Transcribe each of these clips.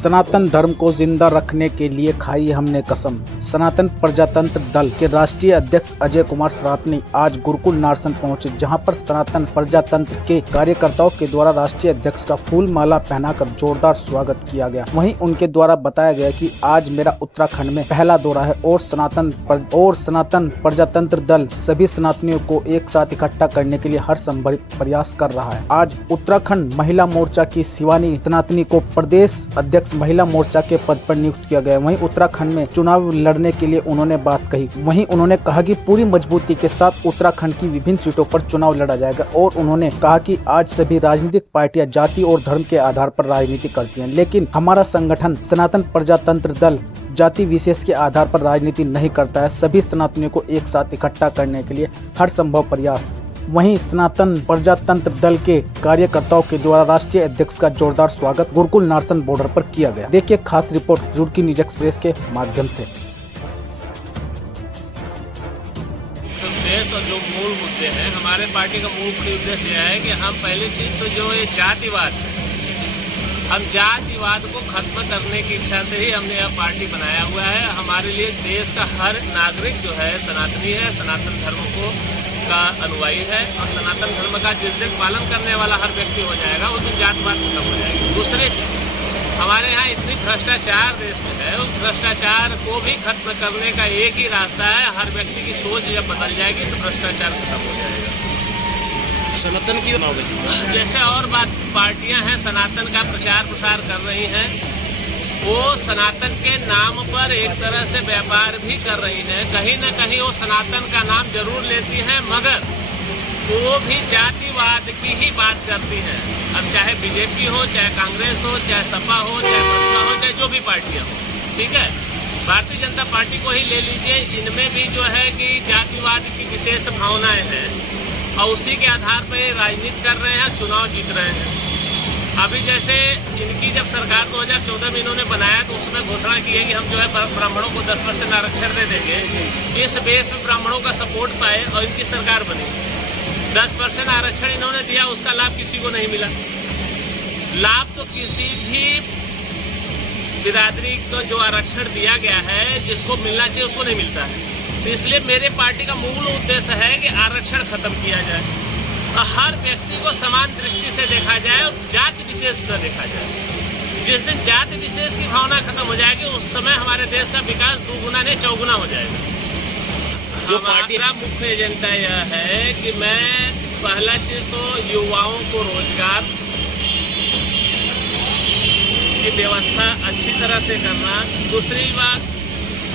सनातन धर्म को जिंदा रखने के लिए खाई हमने कसम। सनातन प्रजातंत्र दल के राष्ट्रीय अध्यक्ष अजय कुमार सरावनी आज गुरुकुल नारसन पहुंचे, जहां पर सनातन प्रजातंत्र के कार्यकर्ताओं के द्वारा राष्ट्रीय अध्यक्ष का फूल माला पहनाकर जोरदार स्वागत किया गया। वहीं उनके द्वारा बताया गया कि आज मेरा उत्तराखंड में पहला दौरा है और सनातन प्रजातंत्र दल सभी सनातनियों को एक साथ इकट्ठा करने के लिए हर संभव प्रयास कर रहा है। आज उत्तराखंड महिला मोर्चा की शिवानी सनातनी को प्रदेश अध्यक्ष महिला मोर्चा के पद पर नियुक्त किया गया। वहीं उत्तराखंड में चुनाव लड़ने के लिए उन्होंने बात कही। वहीं उन्होंने कहा कि पूरी मजबूती के साथ उत्तराखंड की विभिन्न सीटों पर चुनाव लड़ा जाएगा और उन्होंने कहा कि आज सभी राजनीतिक पार्टियां जाति और धर्म के आधार पर राजनीति करती हैं, लेकिन हमारा संगठन सनातन प्रजातंत्र दल जाति विशेष के आधार पर राजनीति नहीं करता है। सभी सनातनियों को एक साथ इकट्ठा करने के लिए हर संभव प्रयास। वहीं सनातन प्रजातंत्र दल के कार्यकर्ताओं के द्वारा राष्ट्रीय अध्यक्ष का जोरदार स्वागत गुरुकुल नारसन बॉर्डर पर किया गया। देखिए खास रिपोर्ट रुड़की न्यूज एक्सप्रेस के माध्यम से। देश और जो मूल मुद्दे हैं, हमारे पार्टी का मूल उद्देश्य यह है कि हम पहली चीज तो जो ये जातिवाद है, हम जातिवाद को खत्म करने की इच्छा से ही हमने यह पार्टी बनाया हुआ है। हमारे लिए देश का हर नागरिक जो है सनातनी है, सनातन धर्म का अनुयायी है और सनातन धर्म का जिस दिन पालन करने वाला हर व्यक्ति हो जाएगा उस दिन जातवाद खत्म हो जाएगी। दूसरी चीज, हमारे यहाँ इतनी भ्रष्टाचार देश में है, उस भ्रष्टाचार को भी खत्म करने का एक ही रास्ता है। हर व्यक्ति की सोच जब बदल जाएगी तो भ्रष्टाचार खत्म हो जाएगा। सनातन की जैसे और बात पार्टियां हैं सनातन का प्रचार प्रसार कर रही हैं, वो सनातन के नाम पर एक तरह से व्यापार भी कर रही हैं। कहीं न कहीं वो सनातन का नाम जरूर लेती हैं, मगर वो भी जातिवाद की ही बात करती हैं। अब चाहे बीजेपी हो, चाहे कांग्रेस हो, चाहे सपा हो, चाहे बसपा हो, चाहे जो भी पार्टियां हो, ठीक है। भारतीय जनता पार्टी को ही ले लीजिए, इनमें भी जो है कि जातिवाद की विशेष भावनाएं हैं और उसी के आधार पर राजनीति कर रहे हैं, चुनाव जीत रहे हैं। अभी जैसे इनकी जब सरकार 2014 में इन्होंने बनाया तो उसमें घोषणा की है कि हम जो है ब्राह्मणों को 10% आरक्षण दे देंगे। इस बेस में ब्राह्मणों का सपोर्ट पाए और इनकी सरकार बनी। 10% आरक्षण इन्होंने दिया, उसका लाभ किसी को नहीं मिला। लाभ तो किसी भी बिरादरी को जो आरक्षण दिया गया है, जिसको मिलना चाहिए उसको नहीं मिलता है। तो इसलिए मेरे पार्टी का मूल उद्देश्य है कि आरक्षण खत्म किया जाए और हर व्यक्ति को समान दृष्टि से देखा जाए और जाति विशेष न देखा जाए। जिस दिन जाति विशेष की भावना खत्म हो जाएगी उस समय हमारे देश का विकास दुगुना नहीं चौगुना हो जाएगा। जो पार्टी का मुख्य एजेंडा यह है कि मैं पहला चीज तो युवाओं को रोजगार की व्यवस्था अच्छी तरह से करना, दूसरी बात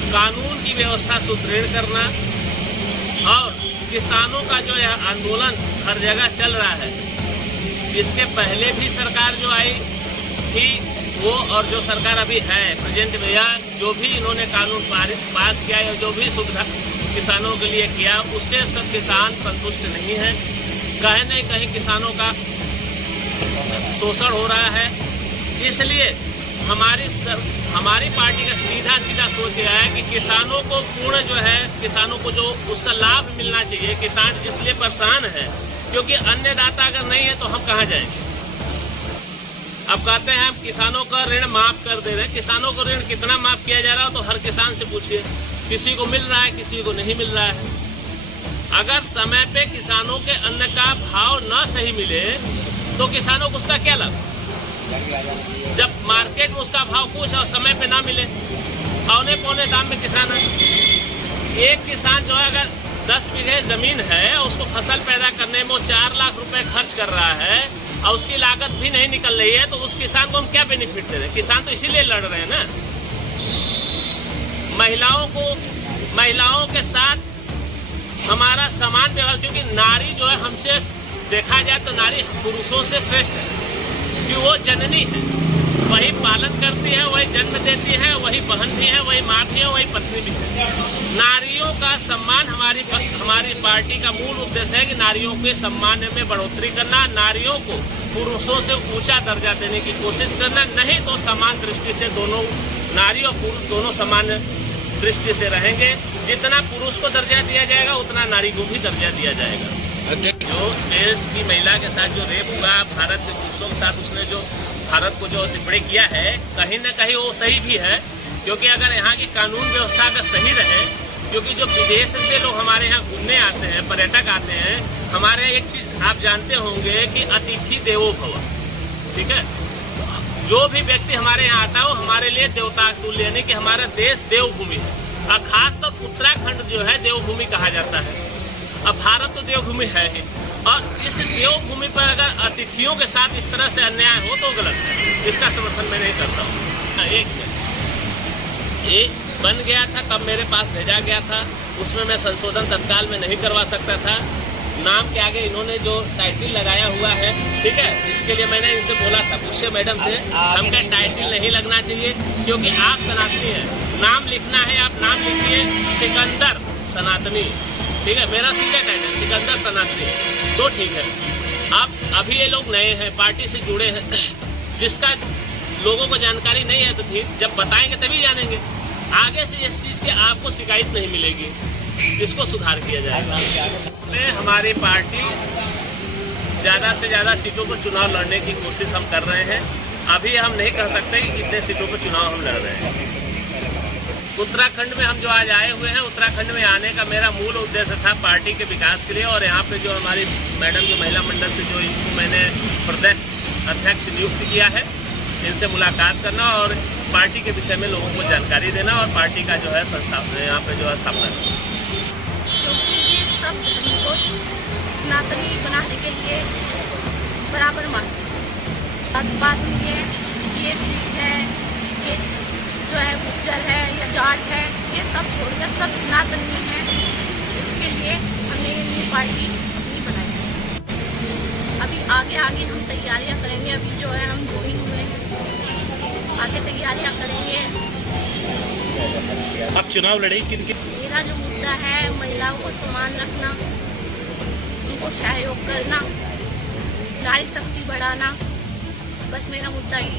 कानून की व्यवस्था सुदृढ़ करना और किसानों का जो यह आंदोलन हर जगह चल रहा है, इसके पहले भी सरकार जो आई थी वो और जो सरकार अभी है प्रेजेंट में, या जो भी इन्होंने कानून पास किया या जो भी सुविधा किसानों के लिए किया, उससे सब किसान संतुष्ट नहीं है। कहीं न कहीं किसानों का शोषण हो रहा है। इसलिए हमारी पार्टी का सीधा सोच यह है कि किसानों को पूर्ण जो है, किसानों को जो उसका लाभ मिलना चाहिए। किसान इसलिए परेशान है क्योंकि अन्नदाता अगर नहीं है तो हम कहाँ जाएंगे। अब कहते हैं हम किसानों का ऋण माफ कर दे रहे हैं। किसानों को ऋण कितना माफ किया जा रहा है तो हर किसान से पूछिए, किसी को मिल रहा है, किसी को नहीं मिल रहा है। अगर समय पे किसानों के अन्न का भाव न सही मिले तो किसानों को उसका क्या लाभ। जब मार्केट में उसका भाव कुछ और समय पे ना मिले, औने पौने दाम में किसान है। एक किसान जो है अगर 10 बीघे जमीन है और उसको फसल पैदा करने में वो 4 लाख रुपए खर्च कर रहा है और उसकी लागत भी नहीं निकल रही है, तो उस किसान को हम क्या बेनिफिट दे रहे हैं। किसान तो इसीलिए लड़ रहे हैं ना। महिलाओं के साथ हमारा समान व्यवहार, क्योंकि नारी जो है हमसे देखा जाए तो नारी पुरुषों से श्रेष्ठ है कि वो जननी है, वही पालन करती है, वही जन्म देती है, वही बहन भी है, वही माँ भी है, वही पत्नी भी है। नारियों का सम्मान हमारी पार्टी का मूल उद्देश्य है कि नारियों के सम्मान में बढ़ोतरी करना, नारियों को पुरुषों से ऊंचा दर्जा देने की कोशिश करना। नहीं तो समान दृष्टि से दोनों नारी और पुरुष दोनों समान दृष्टि से रहेंगे। जितना पुरुष को दर्जा दिया जाएगा उतना नारी को भी दर्जा दिया जाएगा। जो देश की महिला के साथ जो रेप हुआ, भारत के पुरुषों के साथ उसने जो भारत को जो टिप्पणी किया है कहीं ना कहीं वो सही भी है, क्योंकि अगर यहाँ की कानून व्यवस्था अगर सही रहे, क्योंकि जो विदेश से लोग हमारे यहाँ घूमने आते हैं, पर्यटक आते हैं, हमारे यहाँ एक चीज़ आप जानते होंगे कि अतिथि देवो भव, ठीक है। जो भी व्यक्ति हमारे यहाँ आता है वो हमारे लिए देवता तुल्य, यानी कि हमारा देश देवभूमि है। और खास तौर उत्तराखंड जो है देवभूमि कहा जाता है। अब भारत तो देवभूमि है ही, और इस देवभूमि पर अगर अतिथियों के साथ इस तरह से अन्याय हो तो गलत है, इसका समर्थन मैं नहीं करता हूँ। ये बन गया था तब मेरे पास भेजा गया था, उसमें मैं संशोधन तत्काल में नहीं करवा सकता था। नाम के आगे इन्होंने जो टाइटल लगाया हुआ है, ठीक है, इसके लिए मैंने इनसे बोला था, पूछे मैडम से, हम क्या टाइटल नहीं लगना चाहिए, क्योंकि आप सनातनी हैं, नाम लिखना है, आप नाम लिखिए सिकंदर सनातनी, ठीक है, मेरा सीधा टाइटल सिकंदर सनातनी, तो ठीक है। आप अभी ये लोग नए हैं, पार्टी से जुड़े हैं, जिसका लोगों को जानकारी नहीं है, तो जब बताएंगे तभी जानेंगे। आगे से इस चीज़ की आपको शिकायत नहीं मिलेगी, इसको सुधार किया जाएगा। हमारी पार्टी ज़्यादा से ज़्यादा सीटों पर चुनाव लड़ने की कोशिश हम कर रहे हैं। अभी हम नहीं कह सकते कि कितने सीटों पर चुनाव हम लड़ रहे हैं। उत्तराखंड में हम जो आज आए हुए हैं, उत्तराखंड में आने का मेरा मूल उद्देश्य था पार्टी के विकास के लिए, और यहाँ पे जो हमारी मैडम जो महिला मंडल से जो इनको मैंने प्रदेश अध्यक्ष नियुक्त किया है, इनसे मुलाकात करना और पार्टी के विषय में लोगों को जानकारी देना और पार्टी का जो है संस्थापना यहाँ पे जो है स्थापना, क्योंकि ये सब धर्म को सनातनी बनाने के लिए बराबर मानते। बात नहीं है ये सिख है, ये जो है गुज्जर है या जाट है, ये सब छोड़कर सब सनातनी है। उसके लिए हमने ये पार्टी नहीं बनाई। अभी आगे हम तैयारियां करेंगे। अभी जो है हम ज्वाइन हुए हैं, आगे तैयारियां करेंगे। आप चुनाव लड़ेंगे किन? मेरा जो मुद्दा है महिलाओं को सम्मान रखना, उनको सहयोग करना, नारी शक्ति बढ़ाना, बस मेरा मुद्दा ही